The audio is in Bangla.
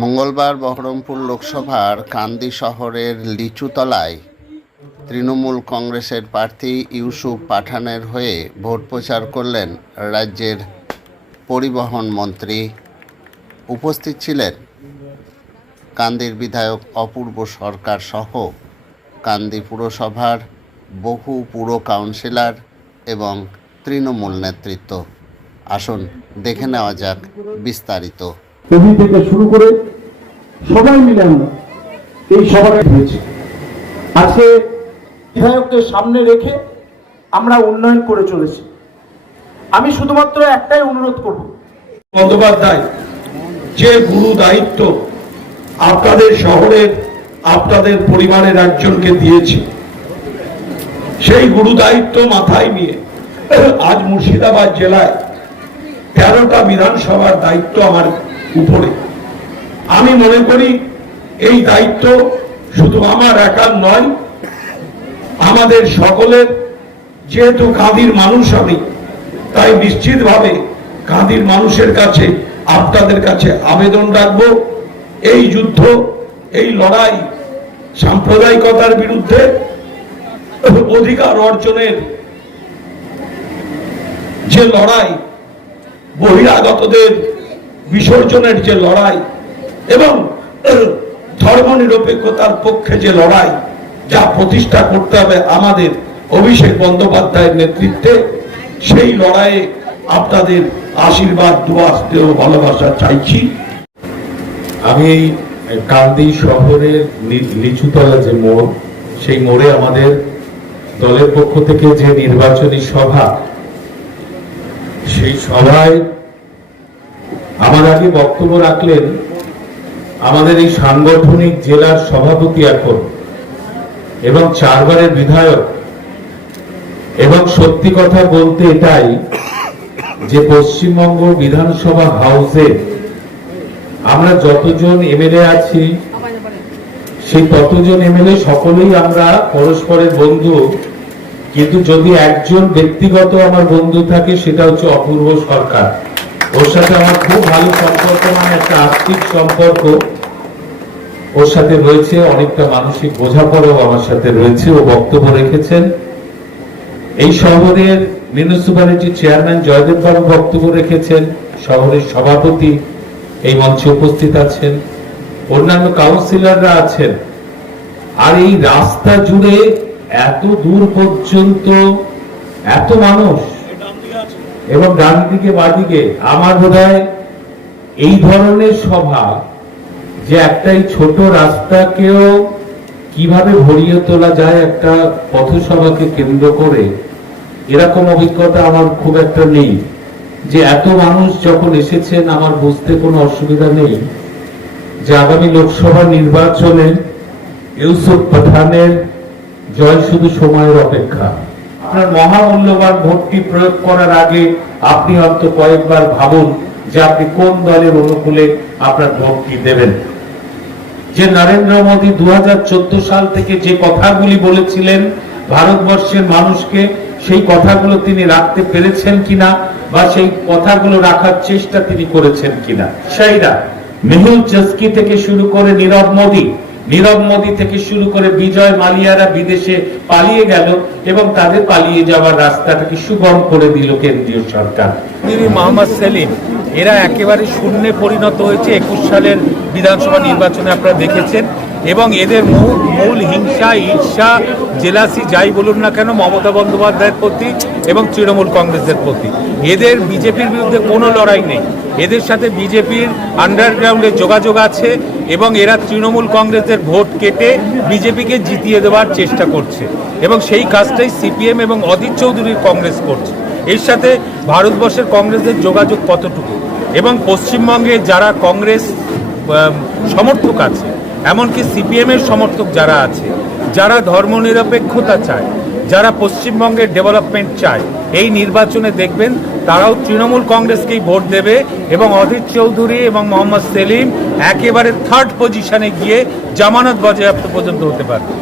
মঙ্গলবার বহরমপুর লোকসভার কান্দি শহরের লিচুতলায় তৃণমূল কংগ্রেসের প্রার্থী ইউসুফ পাঠানের হয়ে ভোট প্রচার করলেন রাজ্যের পরিবহন মন্ত্রী। উপস্থিত ছিলেন কান্দির বিধায়ক অপূর্ব সরকার সহ কান্দি পুরসভার বহু পুর কাউন্সিলর এবং তৃণমূল নেতৃত্ব। আসুন দেখে নেওয়া যাক বিস্তারিত। কবি থেকে শুরু করে সবাই মিলে আমরা এই সভাটা হয়েছে। আজকে বিধায়ককে সামনে রেখে আমরা উন্নয়ন করে চলেছি। আমি শুধুমাত্র একটাই অনুরোধ করব। বন্দ্যোপাধ্যায়, যে গুরু দায়িত্ব আপনাদের শহরের, আপনাদের পরিবারের একজনকে দিয়েছে, সেই গুরু দায়িত্ব মাথায় নিয়ে আজ মুর্শিদাবাদ জেলায় তেরোটা বিধানসভার দায়িত্ব আমার উপরে। আমি মনে করি এই দায়িত্ব শুধু আমার একার নয়, আমাদের সকলের। যেহেতু কাঁদির মানুষ আমি, তাই নিশ্চিতভাবে কাঁদির মানুষের কাছে, আপনাদের কাছে আবেদন রাখব। এই যুদ্ধ, এই লড়াই সাম্প্রদায়িকতার বিরুদ্ধে অধিকার অর্জনের যে লড়াই বহিরাগতদের বিসর্জনের যে লড়াই এবং ধর্ম নিরপেক্ষতার পক্ষে যে লড়াই যা প্রতিষ্ঠা করতে হবে আমাদের অভিষেক বন্দ্যোপাধ্যায়ের নেতৃত্বে, সেই লড়াইয়ে আপনাদের আশীর্বাদ দুয়াস দেহ, ভালোবাসা চাইছি। আমি এই কান্দি শহরের লি- লিচুতলা যে মোড়, সেই মোড়ে আমাদের দলের পক্ষ থেকে যে নির্বাচনী সভা, সেই সভায় আমার আগে বক্তব্য রাখলেন, আমাদের এই সাংগঠনিক জেলার সভাপতি এখন, এবং চারবারের বিধায়ক। এবং সত্যি কথা বলতে এটাই যে পশ্চিমবঙ্গ বিধানসভা হাউসে আমরা যতজন এমএলএ আছি, সেই ততজন এমএলএ সকলেই আমরা পরস্পরের বন্ধু। কিন্তু যদি একজন ব্যক্তিগত আমার বন্ধু থাকে, সেটা হচ্ছে অপূর্ব সরকার। ওর সাথে আমার খুব ভালো সম্পর্ক মানে একটা আর্থিক সম্পর্ক। ওর সাথে রয়েছে, অনেকটা মানসিক বোঝাপড়াও আমার সাথে রয়েছে, ও বক্তব্য রেখেছেন। এই শহরের মিউনিসিপ্যালিটি চেয়ারম্যান জয়দেব বাবু বক্তব্য রেখেছেন, শহরের সভাপতি এই মঞ্চে উপস্থিত আছেন, অন্যান্য কাউন্সিলররা আছেন। আর এই রাস্তা জুড়ে এত দূর পর্যন্ত এত মানুষ এবং ডান দিকে বাদিকে আমার বোধ এই ধরনের সভা যে একটা এই ছোট রাস্তাকেও কীভাবে ভরিয়ে তোলা যায় একটা পথসভাকে কেন্দ্র করে, এরকম অভিজ্ঞতা আমার খুব একটা নেই। যে এত মানুষ যখন এসেছেন, আমার বুঝতে কোনো অসুবিধা নেই। যে আগামী লোকসভা নির্বাচনে ইউসুফ পাঠানের জয় শুধু সময়ের অপেক্ষা। আপনার মহামূল্যবান ভোটটি প্রয়োগ করার আগে আপনি অন্ত কয়েকবার ভাবুন যে আপনি কোন দলের অনুকূলে আপনার ভোটটি দেবেন। যে নরেন্দ্র মোদী দু সাল থেকে যে কথাগুলি বলেছিলেন, ভারতবর্ষের মানুষকে সেই কথাগুলো তিনি রাখতে পেরেছেন কিনা বা সেই কথাগুলো রাখার চেষ্টা তিনি করেছেন কিনা? সেইরা, মেহুল চস্কি থেকে শুরু করে নীরব মোদী নীরব মোদী থেকে শুরু করে বিজয় মালিয়ারা বিদেশে পালিয়ে গেল এবং তাদের পালিয়ে যাওয়ার রাস্তাটাকে সুগম করে দিল কেন্দ্রীয় সরকার। তিনি মোহাম্মদ সেলিম, এরা একেবারে শূন্যে পরিণত হয়েছে একুশ সালের বিধানসভা নির্বাচনে আপনারা দেখেছেন এবং এদের মূল মূল হিংসা, ঈর্ষা, জেলাসি, যাই বলুন না কেন, মমতা বন্দ্যোপাধ্যায়ের প্রতি এবং তৃণমূল কংগ্রেসের প্রতি। এদের বিজেপির বিরুদ্ধে কোনো লড়াই নেই। এদের সাথে বিজেপির আন্ডারগ্রাউন্ডে যোগাযোগ আছে এবং এরা তৃণমূল কংগ্রেসের ভোট কেটে বিজেপিকে জিতিয়ে দেওয়ার চেষ্টা করছে। এবং সেই কাজটাই সিপিএম এবং অদিত চৌধুরীর কংগ্রেস করছে। এর সাথে ভারতবর্ষের কংগ্রেসের যোগাযোগ কতটুকু? এবং পশ্চিমবঙ্গে যারা কংগ্রেস সমর্থক আছে এমনকি সিপিএমের সমর্থক যারা আছে, যারা ধর্মনিরপেক্ষতা চায়, যারা পশ্চিমবঙ্গের ডেভেলপমেন্ট চায়, এই নির্বাচনে দেখবেন তারাও তৃণমূল কংগ্রেসকেই ভোট দেবে এবং অধীর চৌধুরী এবং মোহাম্মদ সেলিম একেবারে থার্ড পজিশনে গিয়ে জামানত বজায়াপ্ত পর্যন্ত হতে পারবে।